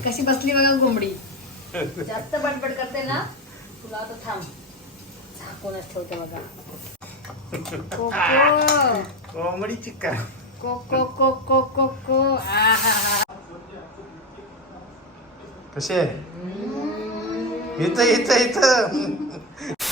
कशी बसली बघा कोंबडी. जास्त बडबड करते ना तुला आता थांब. झाकूनच ठेवते बघा. कोको. कोंबडी चिक्का. कोको कोको कोको. आहा. कसे इथं इथं इथं.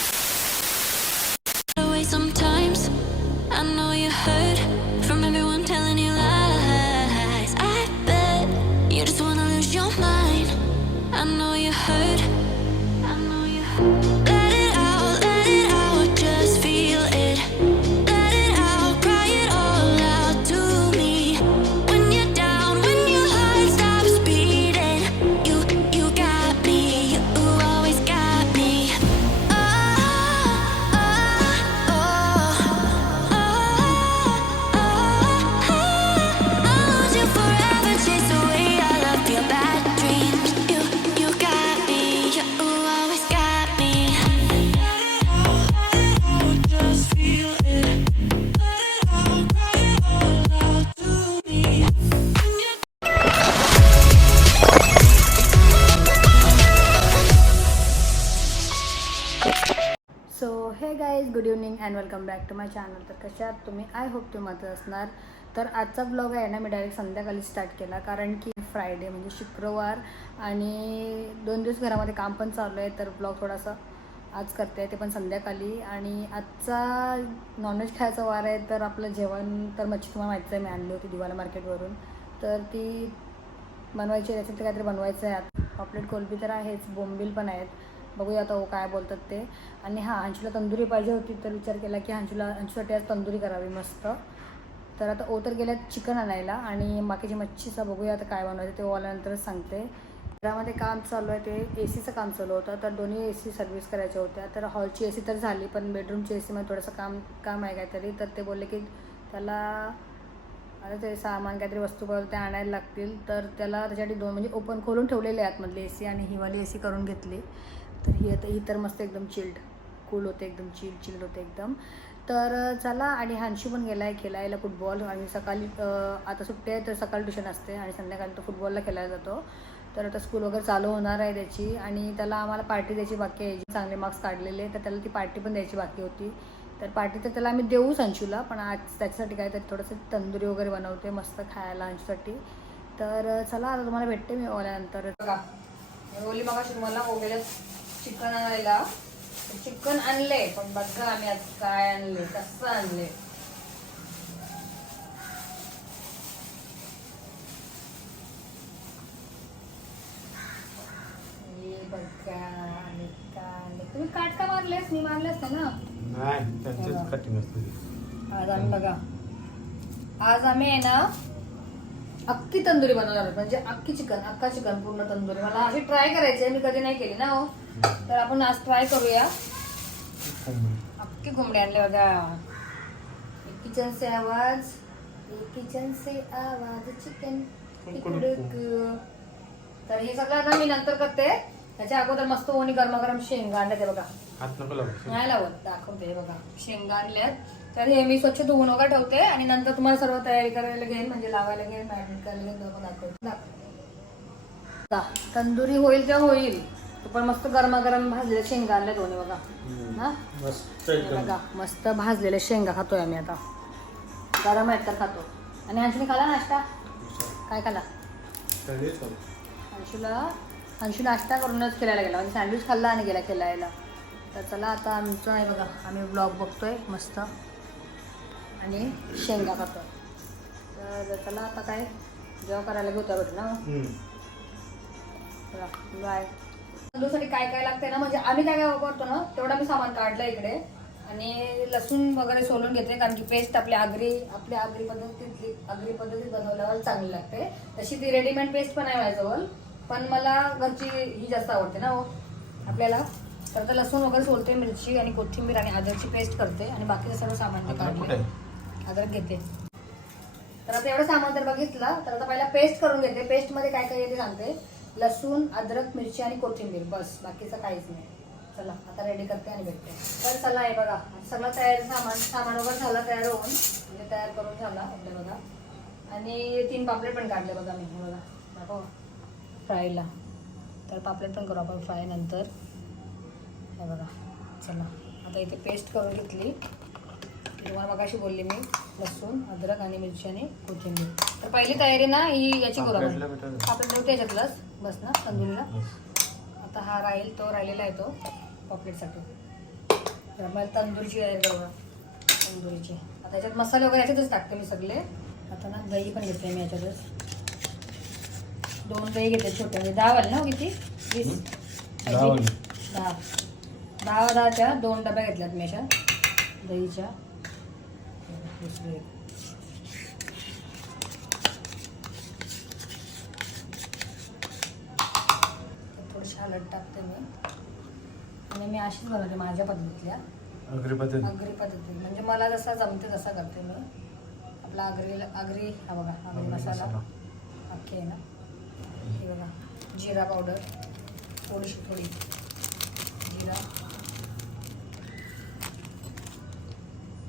Hi hey guys good evening and welcome back to my channel तर कशा आहात तुम्ही? आय होप तुम्ही मत असणार. तर आजचा ब्लॉग आहे ना मी डायरेक्ट संध्याकाळी स्टार्ट केला. कारण की फ्रायडे म्हणजे शुक्रवार आणि दोन दिवस घरामध्ये काम पण चालू आहे. तर ब्लॉग थोडासा आज करते ते पण संध्याकाळी. आणि आजचा नॉनव्हेज खायचा वार आहे तर आपलं जेवण तर मच्छी तुम्हाला माहितीच आहे मी आणली होती दिवाला मार्केटवरून तर ती बनवायची रेसिपी काहीतरी बनवायचं आहे. आता पॉपलेट कोलबी तर आहेच बोंबील पण आहेत. बघूया आता हो काय बोलतात ते. आणि हां अंशूला तंदुरी पाहिजे होती तर विचार केला की अंशूला अंशूसाठी आज तंदुरी करावी मस्त. तर आता ओ तर गेल्यात चिकन आणायला आणि बाकीची मच्छीचा बघूया आता काय बनवायचं ते ओल्यानंतरच सांगते. घरामध्ये काम चालू आहे ते ए सीचं काम चालू होतं. तर दोन्ही ए सी सर्व्हिस करायच्या होत्या. तर हॉलची ए सी तर झाली पण बेडरूमची ए सीमध्ये थोडंसं काम काम आहे काहीतरी. तर ते बोलले की त्याला आता ते सामान काहीतरी वस्तू ते आणायला लागतील. तर त्याला त्याच्यासाठी दोन म्हणजे ओपन खोलून ठेवलेले आहेत मधली ए सी आणि हिवाली ए सी करून घेतली. तर ही आता ही तर मस्त एकदम चिल्ड कूल होते एकदम चिल चिल्ड होते एकदम. तर चला. आणि हांशी पण गेला आहे खेळायला फुटबॉल आणि सकाळी आता सुट्टी आहे तर सकाळी ट्युशन असते. आणि संध्याकाळी तो फुटबॉलला खेळायला जातो. तर आता स्कूल वगैरे चालू होणार आहे त्याची. आणि त्याला आम्हाला पार्टी द्यायची बाकी आहे. चांगले मार्क्स काढलेले तर त्याला ती पार्टी पण द्यायची बाकी होती. तर पार्टी तर त्याला आम्ही देऊच अंशूला पण आज त्याच्यासाठी काय तर थोडंसं तंदुरी वगैरे बनवते मस्त खायला अंशूसाठी तर चला. आता तुम्हाला भेटते मी ओल्यानंतर. ओली मग तुम्हाला ओलेलं चिकन आणायला. चिकन आणले पण बघा आम्ही आज काय आणले कसं आणले. तुम्ही काट का मारलेस मी मारले असते ना? नाही त्यांचीच कठीण असते आज आम्ही बघा. आज आम्ही आहे ना अख्खी तंदुरी बनवणार आहोत. म्हणजे अख्खी चिकन अख्खा चिकन पूर्ण तंदुरी. मला अशी ट्राय करायची आहे मी कधी नाही केली ना हो. तर आपण आज ट्राय करूया. अख्खे कोंबडे आणले बघा. किचन से आवाज किचन से आवाज चिकन तर हे सगळं ना मी नंतर करते. त्याच्या अगोदर मस्त ओणी गरमागरम शेंगा आणले ते बघा. नाही लावत दाखवते बघा. शेंगा आणल्यात. तर हे मी स्वच्छ धुवून वगैरे ठेवते आणि नंतर तुम्हाला सर्व तयारी करायला घेईन म्हणजे लावायला घेईन मॅरिनेट करायला तेव्हा दाखवते. दाखवते. तंदुरी होईल तेव्हा होईल? पण मस्त गरमागरम भाजलेल्या शेंगा आणल्या दोन्ही बघा. हा? मस्त हे एकदम बघा मस्त भाजलेल्या शेंगा खातोय आम्ही आता. गरम आहेत तर खातो. आणि अंशुने खाला नाश्ता? काय खाला? सगळेच खाऊ. अंशूला अंशू नाश्ता करूनच खेळायला गेला. म्हणजे सँडविच खाल्ला आणि गेला खेळायला. तर चला आता आमचं आहे बघा आम्ही ब्लॉग बघतोय मस्त. आणि शेंगा खातोय. तर चला आता काय? जेव्हा करायला घेऊ त्या भेटू ना? हम्म. चला बाय तंदूरसाठी काय काय लागते ना म्हणजे आम्ही काय काय वापरतो ना तेवढं मी सामान काढलं इकडे. आणि लसूण वगैरे सोलून घेते कारण की पेस्ट आपली आगरी आपल्या आगरी पद्धतीतली आगरी पद्धतीत बनवल्यावर चांगली लागते. तशी ती रेडीमेड पेस्ट पण आहे माझ्याजवळ. पण मला घरची ही जास्त आवडते ना हो आपल्याला. तर आता लसूण वगैरे सोलते मिरची आणि कोथिंबीर आणि अद्रकची पेस्ट करते. आणि बाकीचं सर्व सामान अद्रक? अद्रक घेते. तर आता एवढं सामान तर बघितलं तर आता पहिला पेस्ट करून घेते. पेस्टमध्ये काय काय येते सांगते. लसूण अद्रक मिरची आणि कोथिंबीर. बस बाकीचं काहीच नाही. चला आता रेडी करते आणि भेटते. तर चला हे बघा. सगळं तयार सामान सामान वगैरे झालं तयार होऊन म्हणजे तयार करून झाला आपल्या बघा. आणि तीन पापलेट पण काढले बघा मी हे बघा. दाखव. फ्रायला. तर पापलेट पण करू आपण फ्राय नंतर. हे बघा. चला. आता इथे पेस्ट करून घेतली. तुम्हाला मगाशी बोलली मी लसूण अद्रक आणि मिरची आणि कोथिंबीर. तर पहिली तयारी ना ही याची करू आपण. आपण ठेवू त्याच्यातलंच बस ना तंदुरीला. आता हा राहील तो राहिलेला आहे तो पॉपलेटसाठी तर मग तंदुरीची तयारी करूया तंदुरीची. आता याच्यात मसाले वगैरे याच्यातच टाकते मी सगळे. आता ना दही पण घेते मी याच्यातच. दोन दही घेते छोटे म्हणजे दहा वाले ना हो किती? वीस. दहा. दहा. दहा दहाच्या दोन डब्या घेतल्यात मी अशा दहीच्या. थोडीशी हळद टाकते मी. आणि मी अशीच बनवते माझ्या पद्धतीतल्या अगरी पद्धत. आगरी पद्धती म्हणजे मला जसा जमते तसा करते मी. आपला आगरी आगरी हा बघा आगरी आगरी मसाला. मसाला. अख्खे आहे ना. हे बघा जिरा पावडर. थोडीशी थोडी. जिरा.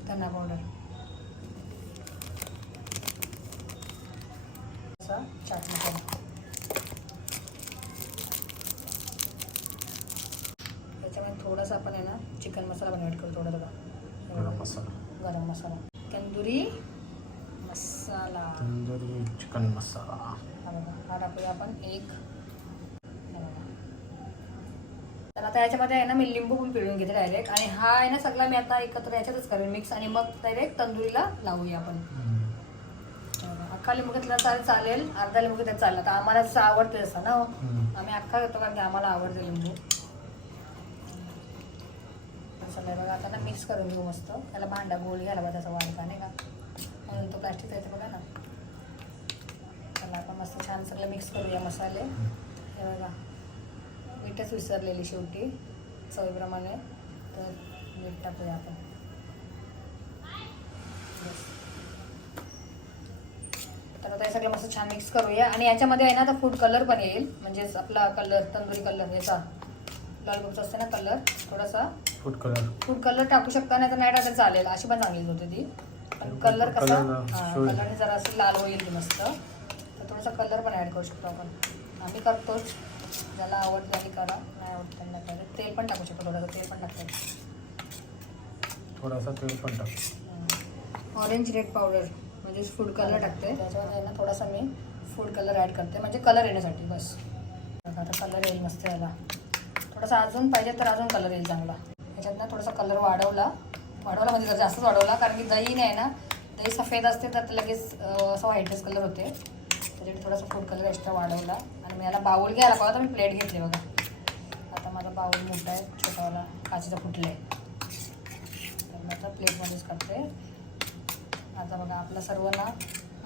धना पावडर. असा चाट मसाला त्याच्यामध्ये थोडासा आपण आहे ना चिकन मसाला पण ॲड करू थोडा थोडा. गरम. मसाला. गरम मसाला. तंदुरी मसाला. तंदुरी चिकन मसाला. हा बघा. हा टाकूया आपण एक. तर आता याच्यामध्ये आहे ना मी लिंबू पण पिळून घेते डायरेक्ट आणि हा आहे ना सगळा मी आता एकत्र याच्यातच करेन मिक्स आणि मग डायरेक्ट तंदुरीला लावूया आपण. अख्खा लिंबू घेतला चालेल चालेल. अर्धा लिंबू घेतला चालेल. आता आम्हाला जसं आवडते तसं ना हो? हम्म. आम्ही अख्खा घेतो कारण की आम्हाला आवडते लिंबू. चला बघा आता ना मिक्स करून घेऊ मस्त. त्याला भांडा गोल घ्यायला पाहिजे असं वाढता नाही का? म्हणून तो प्लास्टिकचा येतो बघा ना. चला आपण मस्त छान सगळं मिक्स करूया मसाले. हे बघा. मीठच विसरलेली शेवटी चवीप्रमाणे. तर मीठ टाकूया आपण बस. तर आता हे सगळं मस्त छान मिक्स करूया. आणि याच्यामध्ये आहे ना आता फूड कलर पण येईल. म्हणजेच आपला कलर तंदुरी कलर याचा. लालबुकचा असते ना कलर थोडासा. फूड कलर फूड कलर टाकू शकता नाही तर नाही टाकलं चालेल. अशी पण चांगलीच होती ती. पण कलर कसा? हां. कलरने जरा असं लाल होईल मस्त. तर थोडासा कलर पण ॲड करू शकतो आपण. आम्ही करतोच. ज्याला आवडतं त्यांनी करा. नाही आवडत त्यांना करा. तेल पण टाकू शकतो थोडंसं तेल पण टाकतात थोडासा तेल पण टाक. ऑरेंज रेड पावडर म्हणजे फूड कलर टाकते. त्याच्यामध्ये ना थोडासा मी फूड कलर ॲड करते. म्हणजे कलर येण्यासाठी बस. बघा, आता कलर येईल मस्त याला. थोडासा अजून पाहिजे तर अजून कलर येईल चांगला. ह्याच्यात ना थोडासा कलर वाढवला. वाढवला म्हणजे जरा जास्तच वाढवला कारण की दही नाही ना. दही सफेद असते तर ते लगेच असं व्हाईटच कलर होते. त्याच्यासाठी थोडासा फूड कलर एक्स्ट्रा वाढवला. आणि मी याला बाऊल घ्यायला पाहिजे तर मी प्लेट घेतली बघा. आता माझा बाऊल मोठा आहे छोटावाला काचेचा फुटला आहे तर मी आता प्लेटमध्येच करते. आता बघा आपला सर्व ना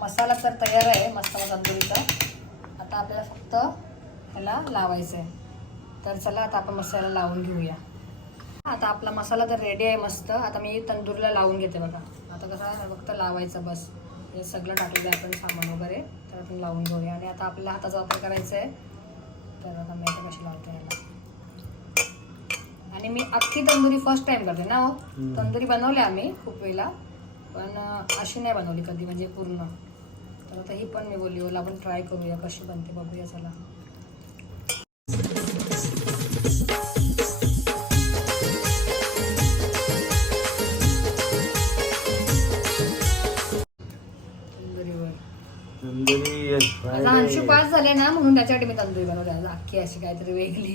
मसाला तर तयार आहे मस्त तंदुरीचा. आता आपल्याला फक्त ह्याला लावायचं आहे तर चला आता आपण मसाला लावून घेऊया. आता आपला मसाला तर रेडी आहे मस्त. आता मी तंदूरला लावून घेते बघा. आता कसं आहे, फक्त लावायचं बस. हे सगळं टाकलेलं आहे आपण सामान वगैरे. तर आपण लावून घेऊया. आणि आता आपल्याला हाताचा वापर करायचा आहे तर आता मी आता कशी लावते ह्याला. आणि मी अख्खी तंदुरी फर्स्ट टाइम करते ना हो. तंदुरी बनवली आम्ही खूप वेळेला. पण अशी नाही बनवली कधी म्हणजे पूर्ण. तर आता ही पण मी बोलली ओला आपण ट्राय करूया कशी बनते बघूया चला. आता अंशू पास झाले ना म्हणून त्याच्यासाठी मी तंदुरी बनवते आज अख्खी अशी काहीतरी वेगळी.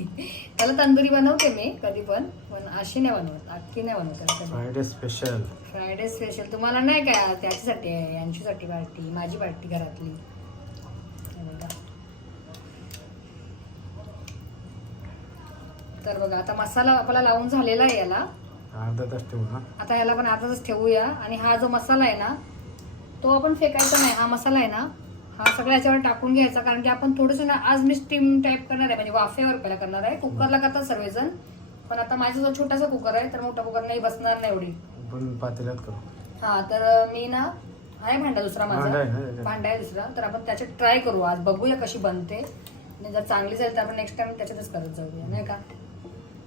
त्याला तंदुरी बनवते मी कधी पण पण अशी नाही बनवत अख्खी नाही बनवत फ्रायडे स्पेशल फ्रायडे स्पेशल तुम्हाला नाही काय त्याच्यासाठी आहे यांच्यासाठी पार्टी माझी पार्टी घरातली. हे बघा. तर बघा आता मसाला आपला लावून झालेला आहे याला. अर्धा तास ठेवू ना. आता याला पण आताच ठेवूया. आणि हा जो मसाला आहे ना तो आपण फेकायचा नाही. हा मसाला आहे ना हा सगळा याच्यावर टाकून घ्यायचा कारण की आपण थोडंसं ना आज मी स्टीम टाईप करणार आहे म्हणजे वाफेवर पहिला करणार आहे. कुकरला करतात सर्वजण पण आता माझा जो छोटासा कुकर आहे तर मोठा कुकर नाही बसणार नाही एवढी. आपण पातेल्यात करू. हा तर मी ना आहे भांडा दुसरा भांडा आहे ना माझा? भांडा आहे दुसरा. तर आपण त्याच्यात ट्राय करू आज बघूया कशी बनते. आणि जर चांगली झाली तर आपण नेक्स्ट टाइम त्याच्यातच करत जाऊया नाही का?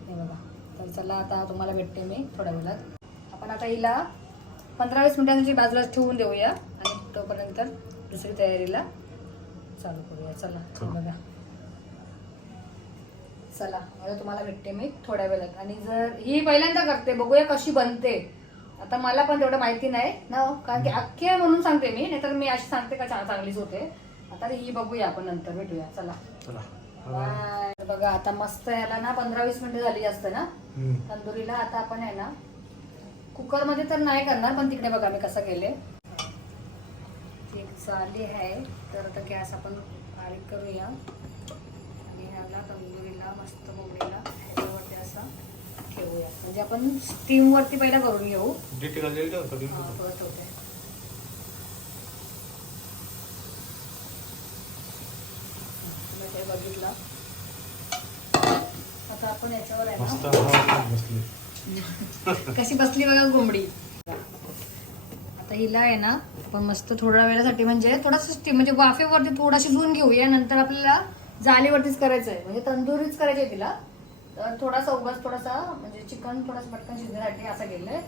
हे बघा. तर चला आता तुम्हाला भेटते मी थोड्या वेळात. आपण आता हिला पंधरा वीस मिनिटांची बाजूला ठेवून देऊया आणि तोपर्यंत दुसरी तयारीला चालू करूया. चला चला. बघा. चला आता तुम्हाला भेटते मी थोड्या वेळात. आणि जर ही पहिल्यांदा करते बघूया कशी बनते. आता मला पण तेवढं माहिती नाही ना हो. कारण की अख्खी म्हणून सांगते मी नाहीतर मी अशी सांगते का चांगलीच होते. आता ही बघूया आपण नंतर भेटूया. चला. बाय. बघा आता मस्त याला ना पंधरा वीस मिनिटं झाली असतं ना. तंदुरीला आता आपण आहे ना कुकरमध्ये तर नाही करणार पण तिकडे बघा मी कसं केले एक चाली आहे. तर आता गॅस आपण बारीक करूया. आणि ह्याला तंदुरीला मस्त बोंबीला ह्याच्यावरती असं ठेवूया. म्हणजे आपण स्टीम वरती पहिला करून घेऊ. परत होते बघितलं. आता आपण याच्यावर आहे ना कशी बसली बघा कोंबडी. आता हिला आहे ना आपण मस्त थोड्या वेळासाठी म्हणजे थोडा स्टीम म्हणजे वाफेवरती थोडा शिजवून घेऊया नंतर आपल्याला जालीवरतीच करायचं आहे म्हणजे तंदुरीच करायची आहे तिला. तर थोडासा उगाच थोडासा म्हणजे चिकन थोडासा पटकन शिजण्यासाठी असं केलंय.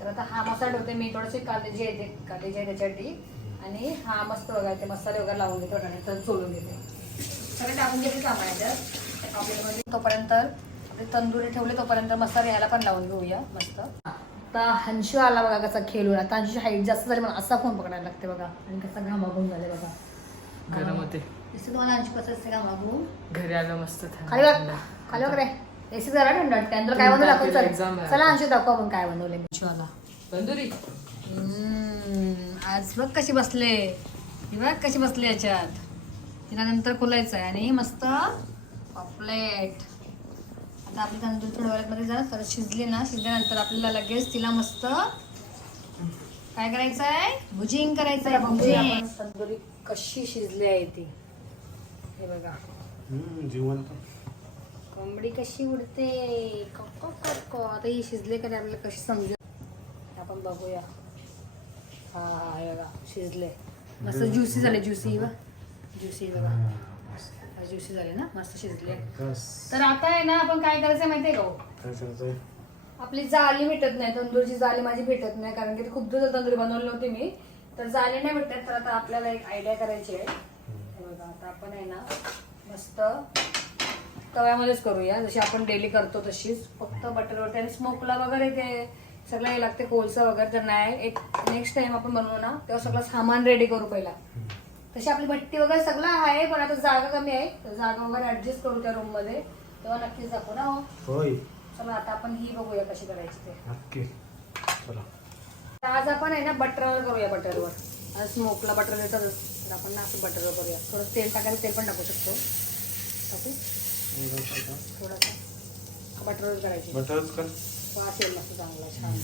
तर आता हा मसाला ठेवते मी थोडेसे कांदेजी आहे ते कांदेजी आहे त्याच्यासाठी. आणि हा मस्त बघा ते मसाले वगैरे लावून घेते वाटाणे तर सोडून घेते सगळे टाकून घेते सामान्यात आपल्यामध्ये तोपर्यंत आपले तंदुरी ठेवले तोपर्यंत मसाले ह्याला पण लावून घेऊया मस्त. आता हंशू आला बघा कसा खेळून. आता हंशूची हाईट जास्त झाली म्हणून असा फोन पकडायला लागते बघा. आणि कसा घामाघूम झाले बघा. गरम होते. दिसते तुम्हाला हंशू कसं असते घामाघूम. घरी आलं मस्त खाली बघ. खाली बघ रे. एसी जरा थंड वाटते आणि तुला काय बनवलं दाखव चल. अंशू दाखव आपण काय बनवले हंशू आला हम्म, आज बघ कशी बसले. ही बघ कशी बसले याच्यात. तिला नंतर खोलायचं आहे आणि मस्त. पॉपलेट. आता आपली तंदूर थोड्या वेळामध्ये जरा सरळ शिजली ना शिजल्यानंतर आपल्याला लगेच तिला मस्त काय करायचं आहे भुजिंग करायचं आहे भुजिंग. तंदुरी कशी शिजली आहे ती. हे बघा. कोंबडी कशी उडते. कॉको कॉको आता ही शिजले का आपल्याला कशी समजेल आपण बघूया. हा हा हे बघा शिजले. मस्त ज्युसी झाले ज्युसी बघ. ज्युसी बघा. ज्युसी झाले ना मस्त शिजले. तर आता आहे ना आपण काय करायचं माहितीये का हो? काय करायचंय आपली जाली भेटत नाही तंदूरची जाली माझी भेटत नाही कारण की खूप दिवस तंदूरी बनवली नव्हती मी. तर जाली नाही भेटत तर आता आपल्याला एक आयडिया करायची आहे. हे बघा आता आपण आहे ना मस्त तव्यामध्येच करूया. जशी आपण डेली करतो तशीच. फक्त बटरवरती आणि स्मोकला वगैरे ते सगळं हे लागते कोळसा वगैरे. तर नाही एक नेक्स्ट टाइम आपण बनवू ना तेव्हा सगळं सामान रेडी करू पहिला. तशी आपली भट्टी वगैरे सगळं आहे पण आता जागा कमी आहे. तर जागा वगैरे ऍडजस्ट करू त्या रूममध्ये. तेव्हा नक्कीच दाखवू ना हो. होय. चला आता आपण ही बघूया कशी करायची ते. नक्की. चला. तर आज आपण आहे ना बटरवर करूया बटरवर. आज स्मोकला बटर देतातच तर आपण ना असं बटरवर करूया. थोडं तेल टाकायचं तेल पण टाकू शकतो. टाकू? थोडासा. बटरवर करायची. बटरच कर. वास येईल मस्त चांगला छान.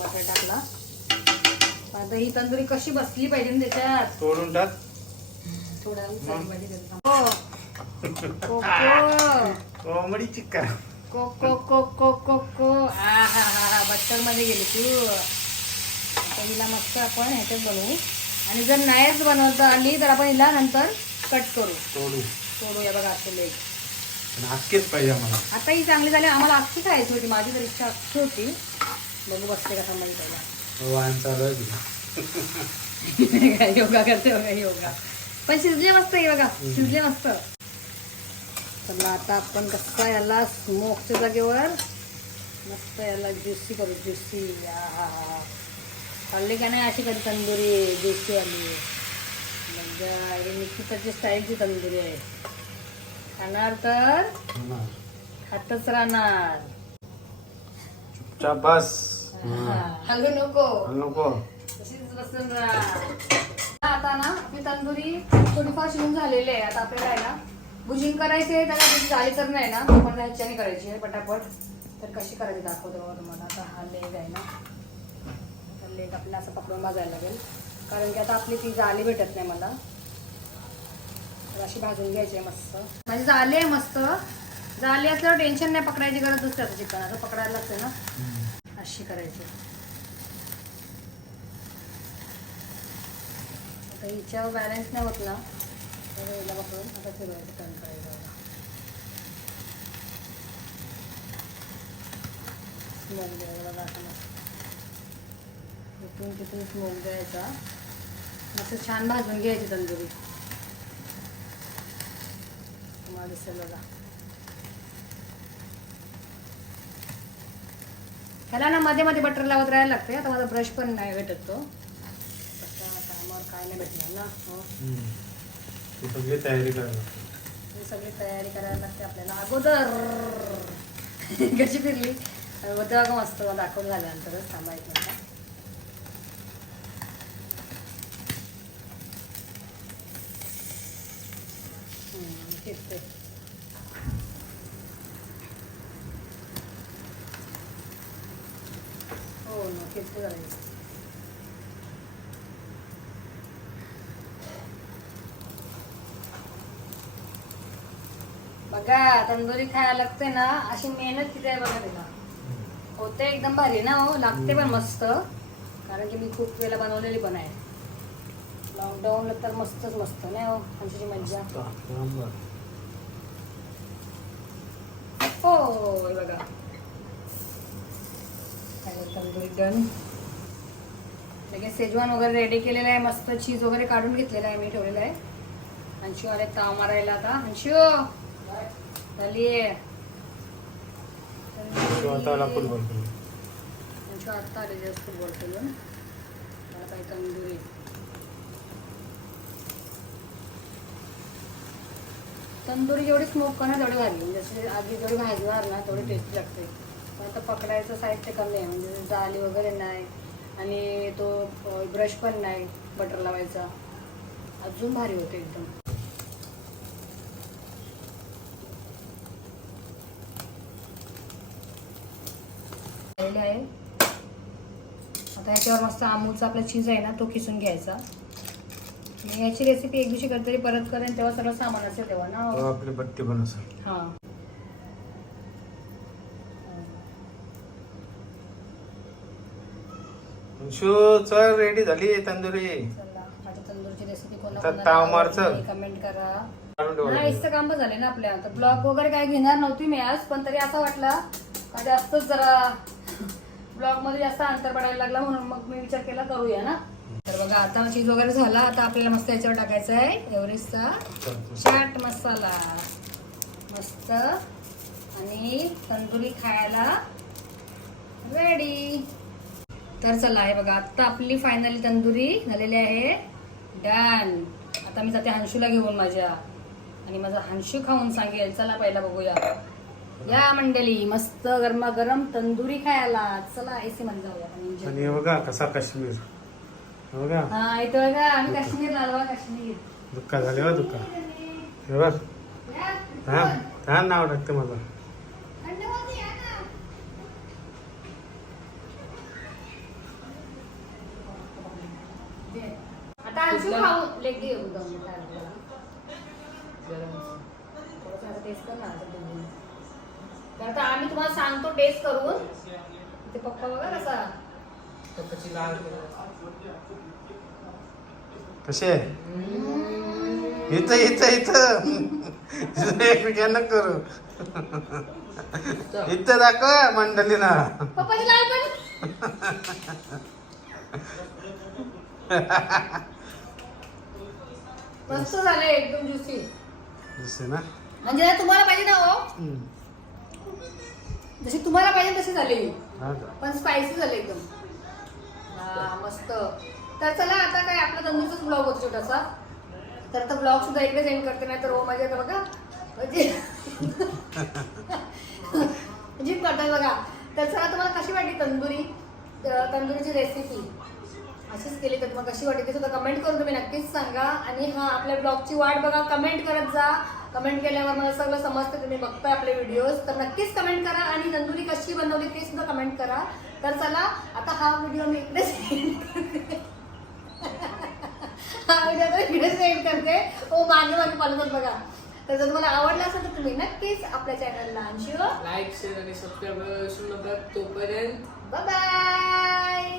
बटर टाकला. आता ही तंदुरी कशी बसली पाहिजे ना त्याच्यात? तोडून टाक. थोडा उचलली पाहिजे त्याला. हो. कोको. कोंबडी चिक्का कोको कोको कोको. आ हा हा हा. बट्टरमध्ये गेली तू. आता हिला मस्त आपण ह्याच्यात बनवू. आणि जर नाहीच बनवता आली तर आपण हिला नंतर कट करू. तोडू. तोडूया बघा असं लेग पण पाहिजे आम्हाला. आता ही चांगली झाली. आम्हाला अख्खी खायची होती. माझी तर इच्छा अख्खी होती. बघू बसते का समजा पहिला वाहन चालू आहे योगा करते बघा योगा. पण शिजले मस्त हे बघा शिजले मस्त. चला आता आपण कसं याला स्मोकच्या जागेवर मस्त याला ज्युसी करू ज्युसी खाल्ली का नाही अशी कधी तंदुरी ज्युसी आली मजा ही निकिताची स्टाईलची तंदुरी आहे. खाणार तर. खातच राहणार. चुपचाप बस. हलू नको. नको. तशीच बसून राहा. आता ना आपली तंदुरी थोडीफार शिजून झालेली आहे. आता आपल्याला आहे ना भुजिंग करायची आहे त्याला त्याची झाली तर नाही ना. पण ह्याच्याने करायची आहे पटापट. तर कशी करायची दाखवतो तुम्हाला. आता हा लेग आहे ना. तर लेग आपल्याला असं पकडून भाजायला लागेल. कारण की आता आपली ती जाली भेटत नाही मला. तर अशी भाजून घ्यायची आहे मस्त. माझी जाली आहे मस्त. जाली असल्यावर टेन्शन नाही पकडायची गरज नसते आता चिकन. असं पकडायला लागतं ना. अशी करायची. आता हिच्यावर बॅलन्स नाही होत ना तर हिला पकडून आता फिरवायचं टर्न करायचं स्मोक द्यायला बघा आता. मस्त इथून तिथून स्मोक द्यायचा. मस्त छान भाजून घ्यायची तंदुरी. तुम्हाला दिसेल बघा. ह्याला ना मध्ये मध्ये बटर लावत राहायला लागते आता माझा ब्रश पण नाही भेटत तो. कामावर काय नाही भेटणार ना. हो. सगळी तयारी करायला लागते. ही सगळी तयारी करायला लागते आपल्याला. अगोदर. कशी फिरली? होतं का मस्त मला दाखवून झाल्यानंतरच थांबायचं आता. हम्म, फिरते. हो ना फिरते जरा बघा तंदुरी खायला लागते ना अशी मेहनत किती आहे बघा तिला. होते एकदम भारी ना हो लागते पण मस्त. कारण की मी खूप वेळेला बनवलेली पण आहे. लॉकडाऊनला तर मस्तच मस्त नाही हो आमची मज्जा. हे बघा. काय तंदुरी डन लगेच सेजवान वगैरे रेडी केलेलं आहे. मस्त चीज वगैरे काढून घेतलेलं आहे मी ठेवलेलं आहे. अंशू आले ताव मारायला आता. अंशू! झाली तो. अंशू आले जस्ट फुटबॉल खेळून. मला काही तंदुरी तंदुरी जेवढी स्मोक करणार तेवढी म्हणजे जसे आधी जेवढी भाजणार ना तेवढी टेस्टी लागते. आता पकडायचं साहित्य कमी आहे म्हणजे जाळी वगैरे नाही आणि तो ब्रश पण नाही बटर लावायचा. अजून भारी होते एकदम. आहे. आता याच्यावर मस्त अमूलचा आपला चीज आहे ना तो किसून घ्यायचा. मी याची रेसिपी एक दिवशी कधीतरी परत करेन तेव्हा सगळं सामान असेल तेव्हा ना? तेव्हा आपली बट्टी पण असेल. हा. शो चल रेडी झाली तंदुरी. चला तंदूरची रेसिपी तर ताव मारचं. कोणा कमेंट करा. काढून इथं काम झाले ना आपल्या. तर ब्लॉग वगैरे काय घेणार नव्हती मी आज पण तरी असं वाटला का जास्तच जरा ब्लॉगमध्ये जास्त अंतर पडायला लागला म्हणून मग मी विचार केला करूया ना. तर बघा आता चीज वगैरे झाला. आता आपल्याला मस्त याच्यावर टाकायचा आहे एव्हरेस्टचा. चाट मसाला. मस्त. आणि तंदुरी खायला रेडी तर चला हे बघा आता आपली फायनली तंदुरी झालेली आहे. डन आता मी जाते हंशूला घेऊन माझ्या. आणि माझा हंशू खाऊन सांगेल चला पहिला बघूया. या मंडळी मस्त गरमागरम तंदुरी खायला. चला एसी मध्ये जाऊया. आणि हे बघा कसा काश्मीर. हे बघा. हा इथं बघा आम्ही काश्मीर लालवा काश्मीर. दुःखा झाले बा दुःखा. हे बघ. नाव टाकते माझं आता अंशू खाऊ लेग दे एकदम टेस्ट कर ना आता तुम्ही. तर आम्ही तुम्हाला सांगतो टेस्ट करून. ते पप्पा बघा कसा. कसे आहे? इथं इथं इथं. इथं एकमेकांना करू. इथं दाखव मंडळीना पप्पाची लाल पण. मस्त झाले एकदम ज्युसी दिसते ना? म्हणजे तुम्हाला पाहिजे ना हो? हम्म. जशी तुम्हाला पाहिजे तशी झाली. हा का? पण स्पायसी झाले एकदम. हा मस्त. तर चला आता काय आपला तंदूरचाच ब्लॉग होता छोटासा. तर आता ब्लॉग सुद्धा इकडे सेंड करते नाही तर हो माझ्या आता बघा. म्हणजे जीप करतात बघा. तर चला तुम्हाला कशी वाटली तंदुरी? अं, तंदुरीची रेसिपी अशीच केली तर तुम्हाला कशी वाटली ते सुद्धा कमेंट करून तुम्ही नक्कीच सांगा. आणि हा आपल्या ब्लॉगची वाट बघा कमेंट करत जा. कमेंट केल्यावर मला सगळं समजतं तुम्ही बघताय आपले व्हिडिओज तर नक्कीच कमेंट करा आणि तंदुरी कशी बनवली ते सुद्धा कमेंट करा. तर चला आता हा व्हिडिओ मी इकडे हा व्हिडिओ तर करते. हो मागे मागे पालवत बघा. तर जर तुम्हाला आवडला असेल तर तुम्ही नक्कीच आपल्या चॅनलला अंशू लाईक शेअर आणि सबस्क्राईब विसरू नका तोपर्यंत. बाय